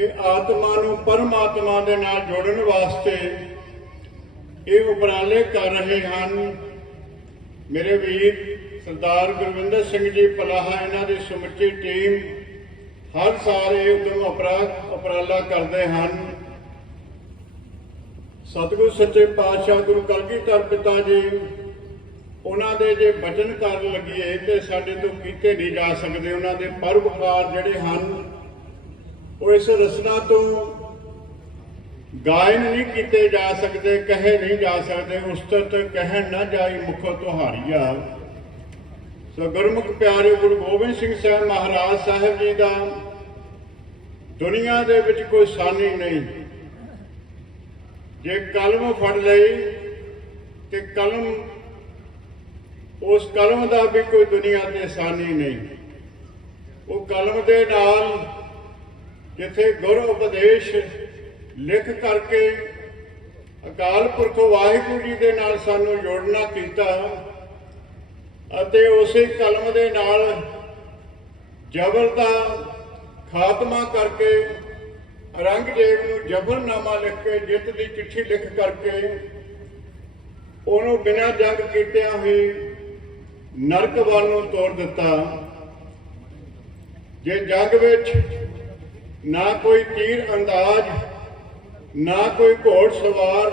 ਕਿ ਆਤਮਾ ਨੂੰ ਪਰਮਾਤਮਾ ਦੇ ਨਾਲ ਜੋੜਨ ਵਾਸਤੇ ਇਹ ਉਪਰਾਲੇ ਕਰ ਰਹੇ ਹਨ। ਮੇਰੇ ਵੀਰ ਸਰਦਾਰ ਗੁਰਵਿੰਦਰ ਸਿੰਘ ਜੀ ਪਲਾਹਾ ਇਹਨਾਂ ਦੀ ਸਮੁੱਚੀ ਟੀਮ ਹਰ ਸਾਲ ਇਹ ਉਦਮ ਉਪਰਾ- ਉਪਰਾਲਾ ਕਰਦੇ ਹਨ। ਸਤਿਗੁਰ ਸੱਚੇ ਪਾਤਸ਼ਾਹ ਗੁਰੂ ਕਲਗੀਧਰ ਪਿਤਾ ਜੀ, ਉਹਨਾਂ ਦੇ ਜੇ ਬਚਨ ਕਰਨ ਲੱਗੀਏ ਤੇ ਸਾਡੇ ਤੋਂ ਕੀਤੇ ਨਹੀਂ ਜਾ ਸਕਦੇ, ਉਹਨਾਂ ਦੇ ਪਰਉਪਕਾਰ ਜਿਹੜੇ ਹਨ ਉਹ ਇਸ ਰਸਨਾ ਤੋਂ ਗਾਇਨ ਨਹੀਂ ਕੀਤੇ ਜਾ ਸਕਦੇ, ਕਹੇ ਨਹੀਂ ਜਾ ਸਕਦੇ, ਉਸਤਤ ਕਹਿਣ ਨਾ ਜਾਈ ਮੁਖੋ ਤੁਹਾਰੀਆ। ਸੋ ਗੁਰਮੁਖ ਪਿਆਰੇ ਗੁਰੂ ਗੋਬਿੰਦ ਸਿੰਘ ਸਾਹਿਬ ਮਹਾਰਾਜ ਸਾਹਿਬ ਜੀ ਦਾ ਦੁਨੀਆ ਦੇ ਵਿੱਚ ਕੋਈ ਸਾਨੀ ਨਹੀਂ। ਜੇ ਕਲਮ ਫੜ ਲਈ ਤੇ ਕਲਮ, ਉਸ ਕਲਮ ਦਾ ਵੀ ਕੋਈ ਦੁਨੀਆ ਤੇ ਸਾਨੀ ਨਹੀਂ। ਉਹ ਕਲਮ ਦੇ ਨਾਲ ਜਿੱਥੇ ਗੁਰ ਉਪਦੇਸ਼ ਲਿਖ ਕਰਕੇ ਅਕਾਲ ਪੁਰਖ ਵਾਹਿਗੁਰੂ ਜੀ ਦੇ ਨਾਲ ਸਾਨੂੰ ਜੋੜਨਾ ਕੀਤਾ ਅਤੇ ਉਸੇ ਕਲਮ ਦੇ ਨਾਲ ਜਬਰ ਦਾ ਖਾਤਮਾ ਕਰਕੇ ਔਰੰਗਜ਼ੇਬ ਨੂੰ ਜਬਰਨਾਮਾ ਲਿਖ ਕੇ ਜਿੱਤ ਦੀ ਚਿੱਠੀ ਲਿਖ ਕਰਕੇ ਉਹਨੂੰ ਬਿਨਾਂ ਜੰਗ ਕੀਤਿਆਂ ਹੀ ਨਰਕ ਵੱਲ ਨੂੰ ਤੋਰ ਦਿੱਤਾ। ਜੇ ਜੰਗ ਵਿੱਚ ਨਾ ਕੋਈ ਤੀਰ ਅੰਦਾਜ਼ ਨਾ ਕੋਈ ਘੋੜ ਸਵਾਰ